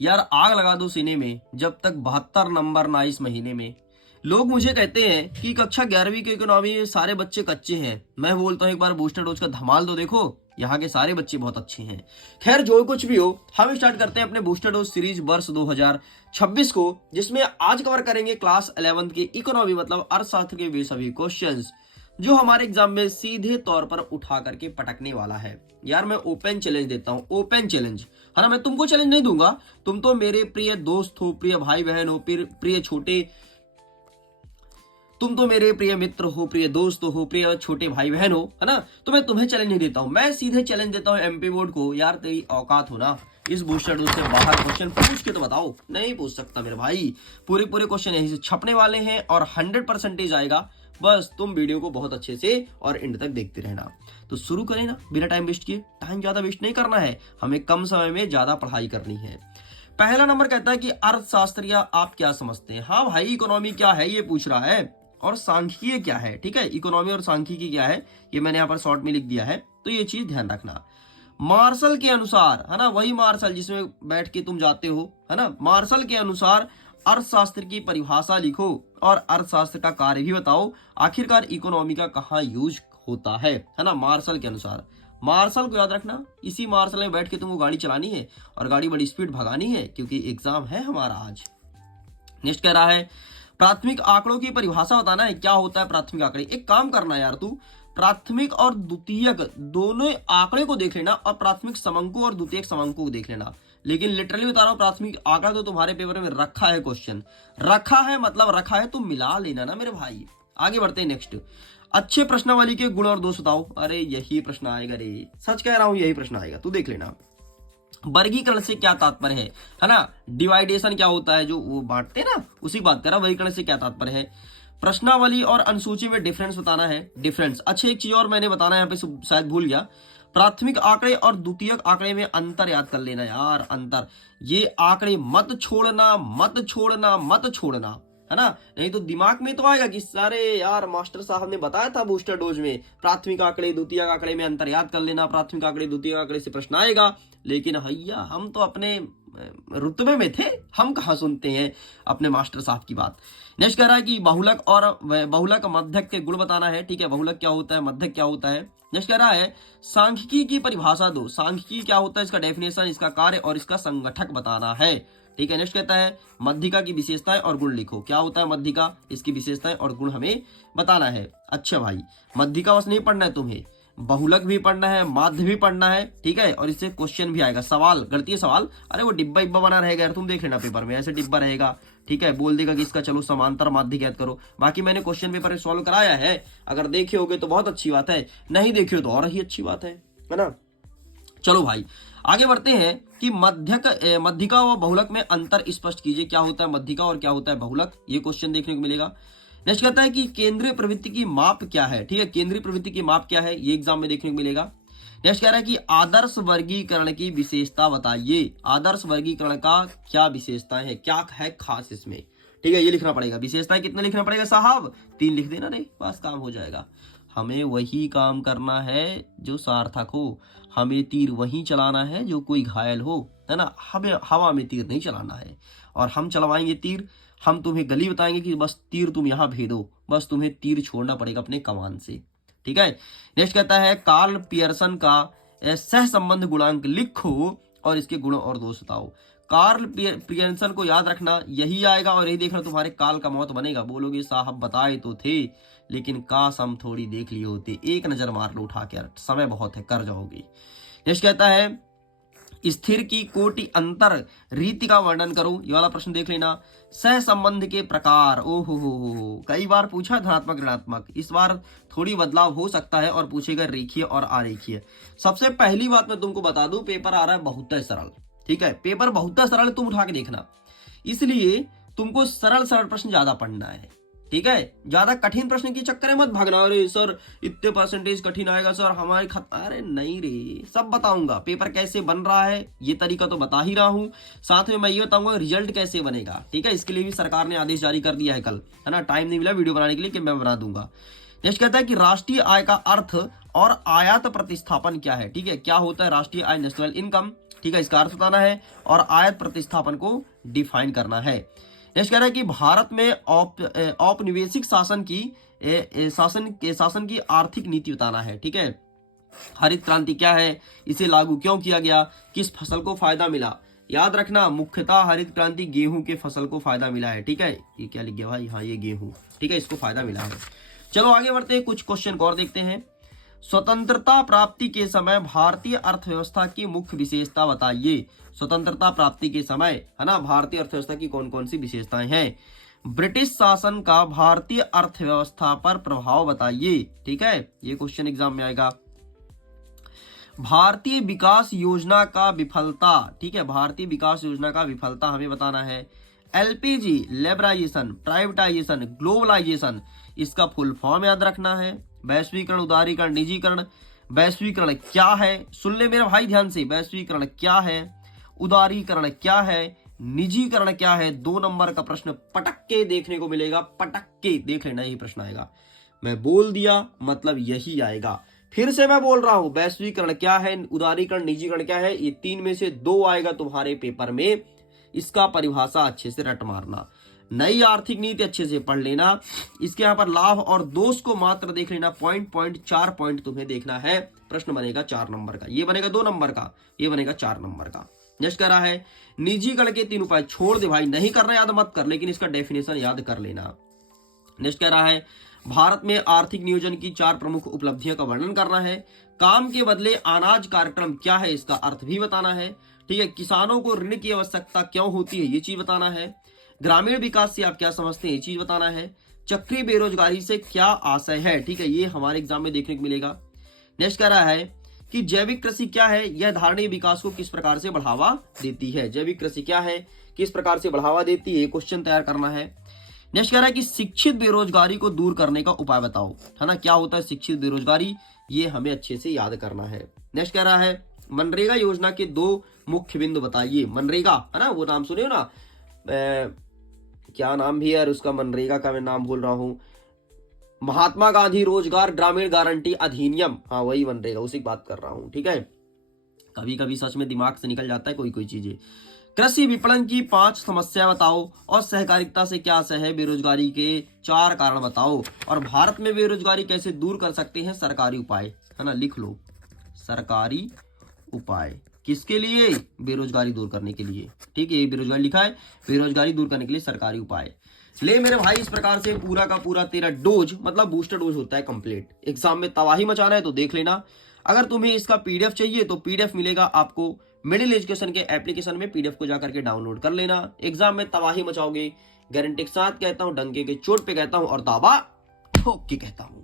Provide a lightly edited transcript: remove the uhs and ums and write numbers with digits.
यार आग लगा दो सीने में जब तक 72 नंबर ना इस महीने में। लोग मुझे कहते हैं कि कक्षा 11वीं के इकोनॉमी में सारे बच्चे कच्चे हैं। मैं बोलता हूँ एक बार बूस्टर डोज का धमाल तो देखो, यहाँ के सारे बच्चे बहुत अच्छे हैं। खैर जो कुछ भी हो, हम स्टार्ट करते हैं अपने बूस्टर डोज सीरीज वर्ष 2026 को, जिसमें आज कवर करेंगे क्लास 11th की इकोनॉमी मतलब अर्थशास्त्र के वे सभी क्वेश्चंस जो हमारे एग्जाम में सीधे तौर पर उठा करके पटकने वाला है। यार मैं ओपन चैलेंज देता हूँ, ओपन चैलेंज है ना। मैं तुमको चैलेंज नहीं दूंगा, तुम तो मेरे प्रिय दोस्त हो, प्रिय भाई बहन हो, प्रिय छोटे, तुम तो मेरे प्रिय मित्र हो, प्रिय दोस्त हो, प्रिय छोटे भाई बहन हो, है ना। तो मैं तुम्हें चैलेंज नहीं देता हूं, मैं सीधे चैलेंज देता हूं एमपी बोर्ड को। यार तेरी औकात हो ना इस बूस्टर डोज से बाहर क्वेश्चन पूछ के तो बताओ। नहीं पूछ सकता मेरे भाई, पूरे पूरे क्वेश्चन यहीं से छपने वाले हैं और 100% आएगा। बस तुम वीडियो को बहुत अच्छे से और एंड तक देखते रहना। तो शुरू करें ना बिना टाइम वेस्ट किए। टाइम ज्यादा वेस्ट नहीं करना है, हमें कम समय में ज्यादा पढ़ाई करनी है। पहला नंबर कहता है कि अर्थशास्त्रीय आप क्या समझते हैं। हाँ भाई, इकोनॉमी क्या है ये पूछ रहा है, और सांख्यिकीय क्या है। ठीक है, इकोनॉमी और सांख्यिकी क्या है ये मैंने यहाँ पर शॉर्ट में लिख दिया है, तो ये चीज ध्यान रखना। मार्शल के अनुसार, है ना, वही मार्शल जिसमें बैठ के तुम जाते हो, है ना, मार्शल के अनुसार अर्थशास्त्र की परिभाषा लिखो और अर्थशास्त्र का कार्य भी बताओ। आखिरकार इकोनॉमी का कहाँ यूज होता है ना, मार्शल के अनुसार। मार्शल को याद रखना, इसी मार्शल में बैठ के तुमको गाड़ी चलानी है और गाड़ी बड़ी स्पीड भगानी है, क्योंकि एग्जाम है हमारा आज। नेक्स्ट कह रहा है प्राथमिक आंकड़ों की परिभाषा बताना है। क्या होता है प्राथमिक आंकड़े। एक काम करना यार, तू प्राथमिक और द्वितीयक दोनों आंकड़े को देख लेना और प्राथमिक समंको और द्वितीयक समंको को देख लेना। लेकिन लिटरली बता रहा हूं, प्राथमिक आंकड़ा तो तुम्हारे पेपर में रखा है, क्वेश्चन रखा है मतलब रखा है, तुम मिला लेना ना मेरे भाई। आगे बढ़ते हैं नेक्स्ट। अच्छे प्रश्नावली के गुण और दोष बताओ। अरे यही प्रश्न आएगा रे, सच कह रहा हूं यही प्रश्न आएगा, तू देख लेना। वर्गीकरण से क्या तात्पर्य है ना। डिवाइडेशन क्या होता है, जो वो बांटते ना, उसी बात कर रहा। वर्गीकरण से क्या तात्पर्य है। प्रश्नावली और अनुसूची में डिफरेंस बताना है। डिफरेंस, अच्छा एक चीज और मैंने बताना है यहाँ पे, शायद भूल गया। प्राथमिक आंकड़े और द्वितीयक आंकड़े में अंतर याद कर लेना यार, अंतर। ये आंकड़े मत छोड़ना, मत छोड़ना, मत छोड़ना, है ना। नहीं तो दिमाग में तो आएगा कि सारे यार मास्टर साहब ने बताया था बूस्टर डोज में प्राथमिक आंकड़े द्वितीयक आंकड़े में अंतर याद कर लेना, प्राथमिक आंकड़े द्वितीयक आंकड़े से प्रश्न आएगा। लेकिन भैया हम तो अपने रुतबे में थे, हम कहाँ सुनते हैं अपने मास्टर साहब की बात। नेक्स्ट कह रहा है कि बहुलक और बहुलक मध्यक के गुण बताना है। ठीक है, बहुलक क्या होता है, मध्यक क्या होता है। नेक्स्ट कह रहा है सांख्यिकी की परिभाषा दो। सांख्यिकी क्या होता है, इसका डेफिनेशन, इसका कार्य और इसका संगठक बताना है। ठीक है, नेक्स्ट कहता है मध्यिका की विशेषताएं और गुण लिखो। क्या होता है मध्यिका, इसकी विशेषताएं और गुण हमें बताना है। अच्छा भाई, मध्यिका बस नहीं पढ़ना है तुम्हें, बहुलक भी पढ़ना है, माध्य भी पढ़ना है। ठीक है, और इससे क्वेश्चन भी आएगा, सवाल, गणितीय सवाल। अरे वो डिब्बा इब्बा बना रहेगा यार, तुम देख लेना पेपर में, ऐसे डिब्बा रहेगा। ठीक है, बोल देगा कि इसका चलो समांतर माध्य ज्ञात करो। बाकी मैंने क्वेश्चन पेपर में सॉल्व कराया है, अगर देखे होगे तो बहुत अच्छी बात है, नहीं देखे हो तो और ही अच्छी बात है ना। चलो भाई आगे बढ़ते हैं कि मध्यिका व बहुलक में अंतर स्पष्ट कीजिए। क्या होता है मध्यिका और क्या होता है बहुलक, ये क्वेश्चन देखने को मिलेगा। नेक्स्ट कहता है कि केंद्रीय प्रवृत्ति की माप क्या है। ठीक है, केंद्रीय प्रवृत्ति की माप क्या है, ये एग्जाम में देखने को मिलेगा। नेक्स्ट कह रहा है कि आदर्श वर्गीकरण की विशेषता बताइए। आदर्श वर्गीकरण का क्या विशेषताएं है, क्या है खास इसमें। ठीक है, ये लिखना पड़ेगा। विशेषताएं कितने लिखना पड़ेगा साहब, 3 लिख देना, नहीं बस काम हो जाएगा। हमें वही काम करना है जो सार्थक हो, हमें तीर वही चलाना है जो कोई घायल हो, है ना। हमें हवा में तीर नहीं चलाना है, और हम चलवाएंगे तीर, हम तुम्हें गली बताएंगे कि बस तीर तुम यहाँ भेदो, बस तुम्हें तीर छोड़ना पड़ेगा अपने कमान से। ठीक है, नेक्स्ट कहता है कार्ल पियर्सन का सह संबंध गुणांक लिखो और इसके गुण और दोष बताओ। कार्ल पियर्सन को याद रखना, यही आएगा और यही देखना तुम्हारे काल का मौत बनेगा। बोलोगे साहब बताए तो थे, लेकिन काश हम थोड़ी देख लिए होते, एक नजर मार लो उठा के, समय बहुत है, कर जाओगे। नेक्स्ट कहता है स्थिर की कोटि अंतर रीति का वर्णन करो। ये वाला प्रश्न देख लेना। सह संबंध के प्रकार, ओहो हो, कई बार पूछा धनात्मक ऋणात्मक, इस बार थोड़ी बदलाव हो सकता है और पूछेगा रेखीय और आरेखीय। सबसे पहली बात मैं तुमको बता दूं, पेपर आ रहा है बहुत सरल। ठीक है, पेपर बहुत सरल, तुम उठा के देखना, इसलिए तुमको सरल सरल प्रश्न ज्यादा पढ़ना है। ठीक है, ज्यादा कठिन प्रश्न के चक्कर में मत भागना। अरे सर इतने परसेंटेज कठिन आएगा सर हमारे अरे नहीं रे, सब बताऊंगा। पेपर कैसे बन रहा है ये तरीका तो बता ही रहा हूं, साथ में मैं ये बताऊंगा रिजल्ट कैसे बनेगा। ठीक है, इसके लिए भी सरकार ने आदेश जारी कर दिया है कल, है ना। टाइम नहीं मिला वीडियो बनाने के लिए कि मैं बना दूंगा। नेक्स्ट कहता है कि राष्ट्रीय आय का अर्थ और आयात प्रतिस्थापन क्या है। ठीक है, क्या होता है राष्ट्रीय आय, नेशनल इनकम, ठीक है, इसका अर्थ बताना है और आयत प्रतिस्थापन को डिफाइन करना है। नेक्स्ट कह रहा है कि भारत में औपनिवेशिक शासन की आर्थिक नीति बताना है। ठीक है, हरित क्रांति क्या है, इसे लागू क्यों किया गया, किस फसल को फायदा मिला। याद रखना मुख्यतः हरित क्रांति गेहूं के फसल को फायदा मिला है। ठीक है, ये क्या लिख गया भाई, हाँ ये गेहूं, ठीक है, इसको फायदा मिला है। चलो आगे बढ़ते हैं, कुछ क्वेश्चन और देखते हैं। स्वतंत्रता प्राप्ति के समय भारतीय अर्थव्यवस्था की मुख्य विशेषता बताइए। स्वतंत्रता प्राप्ति के समय, है ना, भारतीय अर्थव्यवस्था की कौन कौन सी विशेषताएं हैं। ब्रिटिश शासन का भारतीय अर्थव्यवस्था पर प्रभाव बताइए। ठीक है, ये क्वेश्चन एग्जाम में आएगा। भारतीय विकास योजना का विफलता, ठीक है, भारतीय विकास योजना का विफलता हमें बताना है। एलपीजी, लिबराइजेशन, प्राइवेटाइजेशन, ग्लोबलाइजेशन, इसका फुल फॉर्म याद रखना है। वैश्वीकरण, उदारीकरण, निजीकरण। वैश्वीकरण क्या है, सुन ले मेरे भाई ध्यान से, वैश्वीकरण क्या है, उदारीकरण क्या है, निजीकरण क्या है। 2 नंबर का प्रश्न पटक के देखने को मिलेगा, पटक के देख लेना, यही प्रश्न आएगा। मैं बोल दिया मतलब यही आएगा। फिर से मैं बोल रहा हूं, वैश्वीकरण क्या है, उदारीकरण, निजीकरण क्या है, ये 3 में से 2 आएगा तुम्हारे पेपर में। इसका परिभाषा अच्छे से रट मारना, नई आर्थिक नीति अच्छे से पढ़ लेना, इसके यहाँ पर लाभ और दोष को मात्र देख लेना। पॉइंट 4 पॉइंट तुम्हें देखना है। प्रश्न बनेगा 4 नंबर का, ये बनेगा 2 नंबर का, ये बनेगा 4 नंबर का। नेक्स्ट कह रहा है निजीकरण के 3 उपाय। छोड़ दे भाई, नहीं करना याद मत कर, लेकिन इसका डेफिनेशन याद कर लेना। नेक्स्ट कह रहा है भारत में आर्थिक नियोजन की 4 प्रमुख उपलब्धियों का वर्णन करना है। काम के बदले अनाज कार्यक्रम क्या है, इसका अर्थ भी बताना है। ठीक है, किसानों को ऋण की आवश्यकता क्यों होती है, ये चीज बताना है। ग्रामीण विकास से आप क्या समझते हैं, ये चीज बताना है। चक्रीय बेरोजगारी से क्या आशय है, ठीक है, ये हमारे एग्जाम में देखने को मिलेगा। नेक्स्ट कह रहा है कि जैविक कृषि क्या है, यह धारणीय विकास को किस प्रकार से बढ़ावा देती है। जैविक कृषि क्या है, किस प्रकार से बढ़ावा देती है, क्वेश्चन तैयार करना है। नेक्स्ट कह रहा है कि शिक्षित बेरोजगारी को दूर करने का उपाय बताओ, है ना, क्या होता है शिक्षित बेरोजगारी, ये हमें अच्छे से याद करना है। नेक्स्ट कह रहा है मनरेगा योजना के 2 मुख्य बिंदु बताइए। मनरेगा, है ना, वो नाम सुने हो ना, क्या नाम भी यार उसका, मनरेगा का मैं नाम भूल रहा हूं, महात्मा गांधी रोजगार ग्रामीण गारंटी अधिनियम, हाँ वही मनरेगा, उसी की बात कर रहा हूं। ठीक है, कभी कभी सच में दिमाग से निकल जाता है कोई चीजें। कृषि विपणन की 5 समस्या बताओ और सहकारिता से क्या आशय है, बेरोजगारी के 4 कारण बताओ और भारत में बेरोजगारी कैसे दूर कर सकते हैं, सरकारी उपाय, है ना, लिख लो सरकारी उपाय, किसके लिए, बेरोजगारी दूर करने के लिए। ठीक है, बेरोजगारी लिखा है, बेरोजगारी दूर करने के लिए सरकारी उपाय। ले मेरे भाई, इस प्रकार से पूरा का पूरा तेरा डोज, मतलब बूस्टर डोज होता है कंप्लीट। एग्जाम में तबाही मचाना है तो देख लेना। अगर तुम्हें इसका पीडीएफ चाहिए तो पीडीएफ मिलेगा आपको मिडिल एजुकेशन के एप्लीकेशन में, पीडीएफ को जाकर के डाउनलोड कर लेना। एग्जाम में तबाही मचाओगे, गारंटी के साथ कहता हूं, डंके के चोट पे कहता हूं और दावा ठोक के कहता हूं।